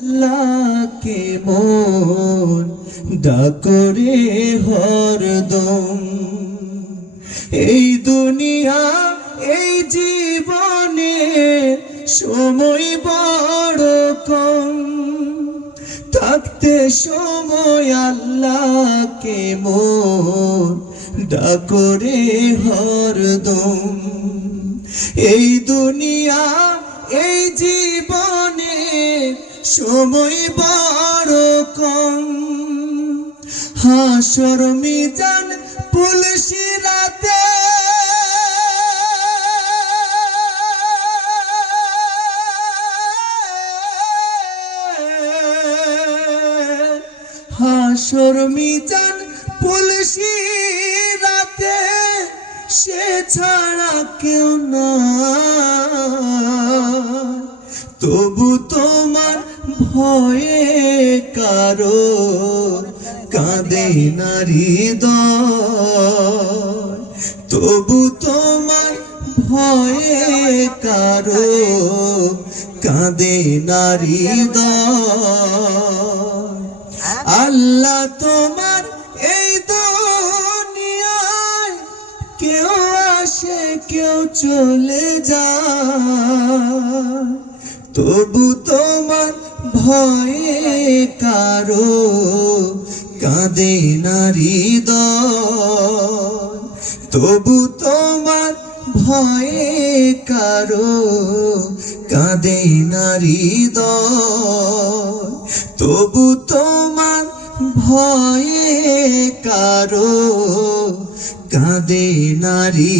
আল্লাহকে মন ডাকরে হরদম। এই দুনিয়া, এই জীবনে সময় বড় কম। থাকতে সময় আল্লাহকে মন ডাকরে হরদম। এই দুনিয়া, এই জীবনে সময় বড় কম। হাসর মিজান পুলসি রাতে। হাসর মিজান পুলসি রাতে, সে ছাড়া কেউ না তবু তোমার ভয়ে কারও কাঁদে নারী তবু তোমার ভয়ে কারও কাঁদে নারী আল্লাহ তোমার এই দুনিয়ায় কেউ আসে, কেউ চলে যায়। তবু ভয়ে কারও কাঁদে নারী তবু তোমার ভয়ে কারও কাঁদে নারী তবু তোমার ভয়ে কারও কাঁদে নারী